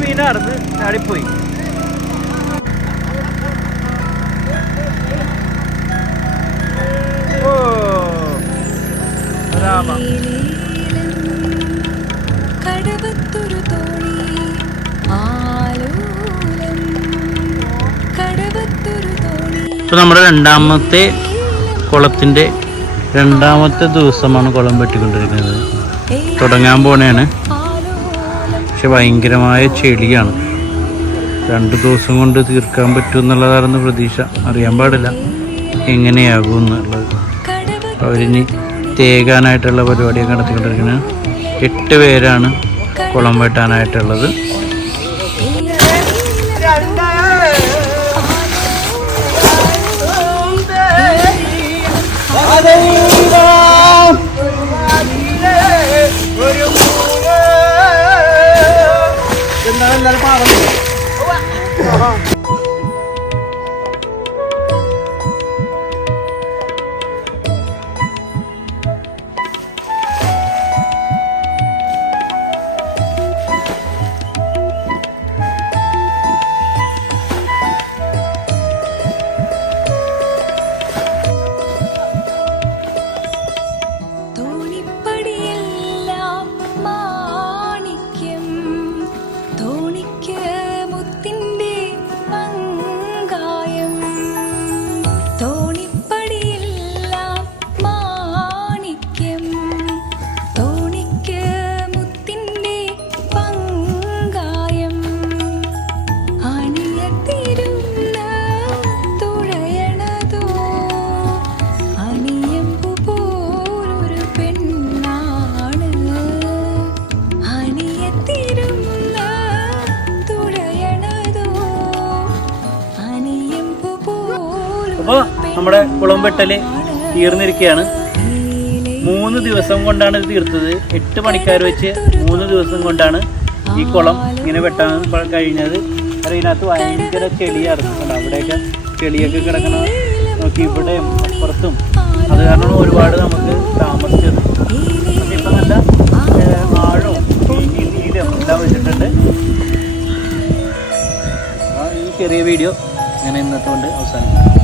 മീൻ അടന്ന് ചാടിപ്പോയി. ഓ രാമ. കടവത്തൊരു തോണി ഇപ്പം നമ്മുടെ രണ്ടാമത്തെ കുളത്തിന്റെ രണ്ടാമത്തെ ദിവസമാണ് കുളം വെട്ടിക്കൊണ്ടിരിക്കുന്നത്. തുടങ്ങാൻ പോണേണ്. പക്ഷെ ഭയങ്കരമായ ചെളിയാണ്. രണ്ട് ദിവസം കൊണ്ട് തീർക്കാൻ പറ്റും എന്നുള്ളതായിരുന്നു പ്രതീക്ഷ. അറിയാൻ പാടില്ല. എങ്ങനെയാകും എന്നുള്ളത്. അവരിനി തേകാനായിട്ടുള്ള പരിപാടിയൊക്കെ നടത്തിക്കൊണ്ടിരിക്കുന്നത് എട്ട് പേരാണ് കുളം വെട്ടാനായിട്ടുള്ളത്. തോണിപ്പടിയെല്ലാം അപ്പോൾ നമ്മുടെ കുളം വെട്ടൽ തീർന്നിരിക്കുകയാണ് മൂന്ന് ദിവസം കൊണ്ടാണ് ഇത് തീർത്തത്. എട്ട് പണിക്കാർ വെച്ച് മൂന്ന് ദിവസം കൊണ്ടാണ് ഈ കുളം ഇങ്ങനെ വെട്ടാൻ കഴിഞ്ഞത്. കാരണം ഇതിനകത്ത് ഭയങ്കര ചെളിയായിരുന്നു അവിടെയൊക്കെ ചെളിയൊക്കെ കിടക്കണ നോക്കി ഇവിടെയും അപ്പുറത്തും. അത് കാരണം ഒരുപാട് നമുക്ക് താമസിച്ചത്. ഇപ്പം നല്ല ആഴവും നീലും എല്ലാം വെച്ചിട്ടുണ്ട്. ഈ ചെറിയ വീഡിയോ ഞാൻ ഇന്നത്തെ കൊണ്ട് അവസാനിക്കും